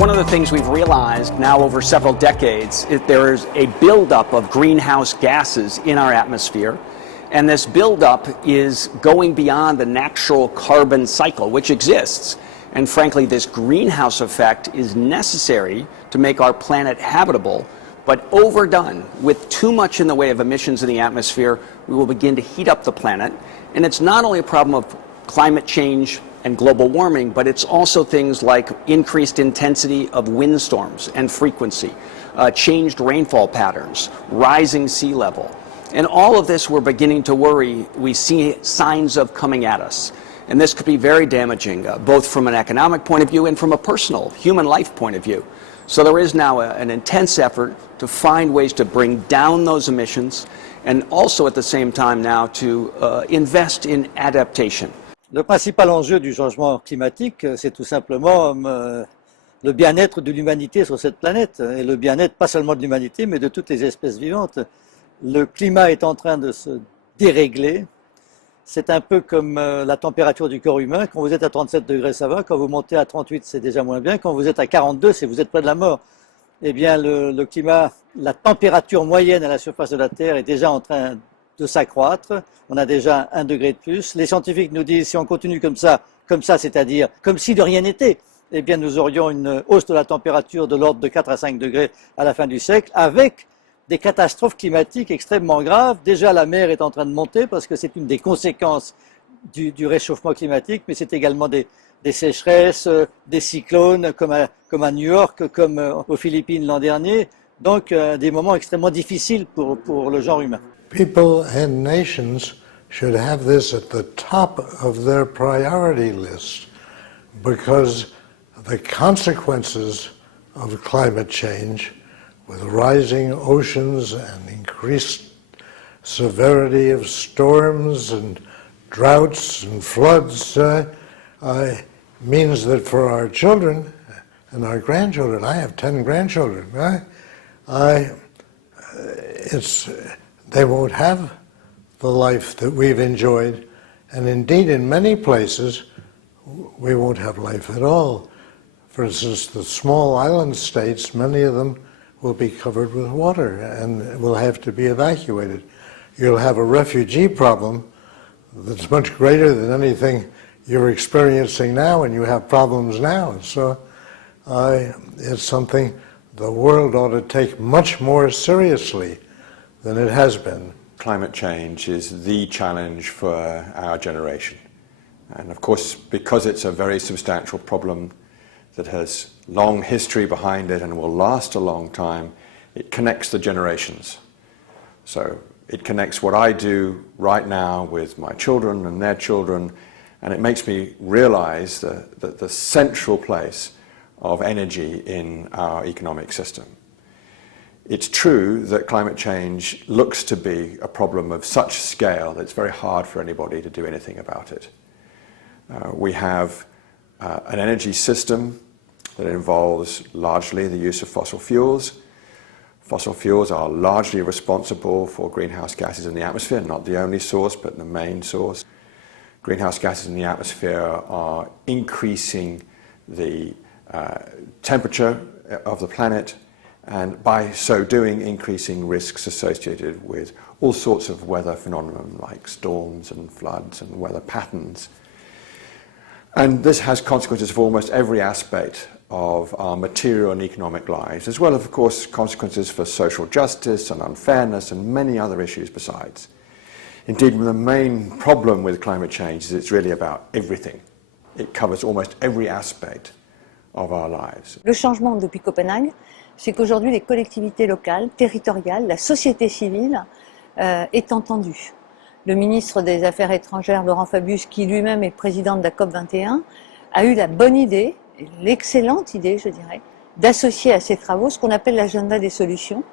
One of the things we've realized now over several decades is there is a buildup of greenhouse gases in our atmosphere, and this buildup is going beyond the natural carbon cycle, which exists. And frankly, this greenhouse effect is necessary to make our planet habitable, but overdone with too much in the way of emissions in the atmosphere, we will begin to heat up the planet. And it's not only a problem of climate change and global warming, but it's also things like increased intensity of windstorms and frequency, changed rainfall patterns, rising sea level. And all of this we're beginning to worry, we see signs of coming at us. And this could be very damaging, both from an economic point of view and from a personal, human life point of view. So there is now an intense effort to find ways to bring down those emissions and also at the same time now to invest in adaptation. Le principal enjeu du changement climatique, c'est tout simplement le bien-être de l'humanité sur cette planète, et le bien-être pas seulement de l'humanité, mais de toutes les espèces vivantes. Le climat est en train de se dérégler. C'est un peu comme la température du corps humain. Quand vous êtes à 37 degrés, ça va. Quand vous montez à 38, c'est déjà moins bien. Quand vous êtes à 42, c'est vous êtes près de la mort. Eh bien, le climat, la température moyenne à la surface de la Terre est déjà en train de s'accroître. On a déjà 1 degré de plus. Les scientifiques nous disent, si on continue comme ça, c'est-à-dire comme si de rien n'était, eh bien, nous aurions une hausse de la température de l'ordre de 4 à 5 degrés à la fin du siècle, avec des catastrophes climatiques extrêmement graves. Déjà, la mer est en train de monter parce que c'est une des conséquences du réchauffement climatique, mais c'est également des sécheresses, des cyclones comme à New York, comme aux Philippines l'an dernier. Donc, des moments extrêmement difficiles pour le genre humain. People and nations should have this at the top of their priority list because the consequences of climate change with rising oceans and increased severity of storms and droughts and floods means that for our children and our grandchildren, I have 10 grandchildren, right? They won't have the life that we've enjoyed, and indeed in many places we won't have life at all. For instance, the small island states, many of them will be covered with water and will have to be evacuated. You'll have a refugee problem that's much greater than anything you're experiencing now, and you have problems now. So it's something the world ought to take much more seriously than it has been. Climate change is the challenge for our generation. And of course, because it's a very substantial problem that has long history behind it and will last a long time, it connects the generations. So it connects what I do right now with my children and their children, and it makes me realize the central place of energy in our economic system. It's true that climate change looks to be a problem of such scale that it's very hard for anybody to do anything about it. We have an energy system that involves largely the use of fossil fuels. Fossil fuels are largely responsible for greenhouse gases in the atmosphere, not the only source, but the main source. Greenhouse gases in the atmosphere are increasing the temperature of the planet, and by so doing, increasing risks associated with all sorts of weather phenomena like storms and floods and weather patterns. And this has consequences for almost every aspect of our material and economic lives, as well as, of course, consequences for social justice and unfairness and many other issues besides. Indeed, the main problem with climate change is it's really about everything. It covers almost every aspect of our lives. Le changement depuis Copenhague, c'est qu'aujourd'hui les collectivités locales, territoriales, la société civile est entendue. Le ministre des Affaires étrangères, Laurent Fabius, qui lui-même est président de la COP21, a eu la bonne idée, l'excellente idée, je dirais, d'associer à ses travaux ce qu'on appelle l'agenda des solutions,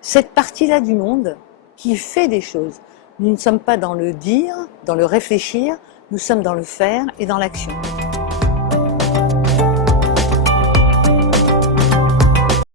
cette partie-là du monde qui fait des choses. Nous ne sommes pas dans le dire, dans le réfléchir, nous sommes dans le faire et dans l'action.